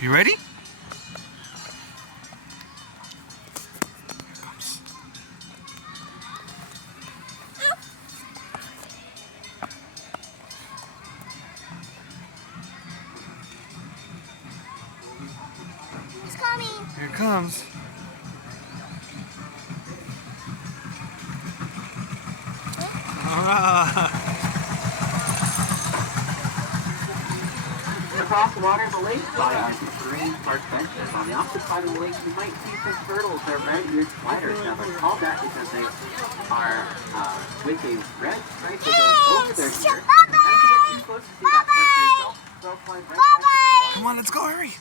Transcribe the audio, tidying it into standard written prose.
You ready? It's coming. Here it comes. Across the water of the lake are green park benches. On the opposite side of the lake, you might see some turtles. They're red-eared spiders. Now, they're called that because they are with a red stripe that goes over their ear. And if you get too close to see that for yourself, they'll fly right back. Come on, let's go, hurry.